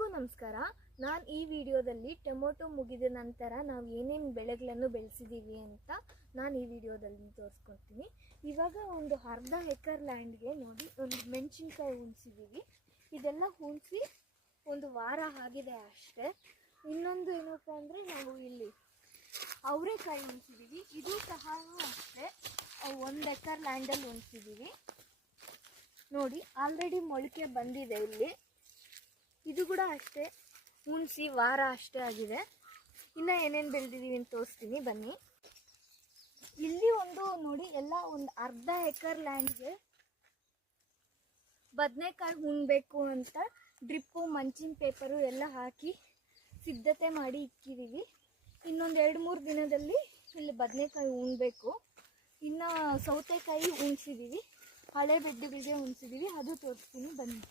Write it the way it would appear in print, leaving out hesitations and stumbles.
ಎಲ್ರಿಗೂ ನಮಸ್ಕಾರ. ನಾನು ಈ ವಿಡಿಯೋದಲ್ಲಿ ಟೊಮೊಟೊ ಮುಗಿದ ನಂತರ ನಾವು ಏನೇನು ಬೆಳೆಗಳನ್ನು ಬೆಳೆಸಿದ್ದೀವಿ ಅಂತ ನಾನು ಈ ವಿಡಿಯೋದಲ್ಲಿ ತೋರಿಸ್ಕೊಡ್ತೀನಿ. ಇವಾಗ ಒಂದು ಅರ್ಧ ಎಕರ್ ಲ್ಯಾಂಡ್ಗೆ ನೋಡಿ ಒಂದು ಮೆಣಸಿನ್ಕಾಯಿ ಹುಣ್ಸಿದ್ದೀವಿ. ಇದೆಲ್ಲ ಹುಣ್ಸಿ ಒಂದು ವಾರ ಆಗಿದೆ ಅಷ್ಟೇ. ಇನ್ನೊಂದು ಏನಪ್ಪ ಅಂದರೆ ನಾವು ಇಲ್ಲಿ ಅವರೆಕಾಯಿ ಹುಣ್ಸಿದ್ದೀವಿ. ಇದು ಸಹ ಅಷ್ಟೇ 1 ಎಕರ್ ಲ್ಯಾಂಡಲ್ಲಿ ಹುಣ್ಸಿದ್ದೀವಿ. ನೋಡಿ ಆಲ್ರೆಡಿ ಮೊಳಕೆ ಬಂದಿದೆ. ಇಲ್ಲಿ ಇದು ಕೂಡ ಅಷ್ಟೇ ಹುಣ್ಸಿ ವಾರ ಅಷ್ಟೇ ಆಗಿದೆ. ಇನ್ನು ಏನೇನು ಬೆಳೆದಿದ್ದೀವಿ ಅಂತ ತೋರಿಸ್ತೀನಿ ಬನ್ನಿ. ಇಲ್ಲಿ ಒಂದು ನೋಡಿ ಎಲ್ಲ ಒಂದು ಅರ್ಧ ಎಕರ್ ಲ್ಯಾಂಡ್ಗೆ ಬದನೆಕಾಯಿ ಹುಣ್ಬೇಕು ಅಂತ ಡ್ರಿಪ್ಪು ಮಂಚಿನ ಪೇಪರು ಎಲ್ಲ ಹಾಕಿ ಸಿದ್ಧತೆ ಮಾಡಿ ಇಕ್ಕಿದ್ದೀವಿ. ಇನ್ನೊಂದು 2-3 ದಿನದಲ್ಲಿ ಇಲ್ಲಿ ಬದನೆಕಾಯಿ ಉಣ್ಬೇಕು. ಇನ್ನು ಸೌತೆಕಾಯಿ ಉಣ್ಸಿದ್ದೀವಿ, ಹಳೆ ಬೆಡ್ಡುಗಳಿಗೆ ಉಣ್ಸಿದ್ದೀವಿ, ಅದು ತೋರಿಸ್ತೀನಿ ಬನ್ನಿ.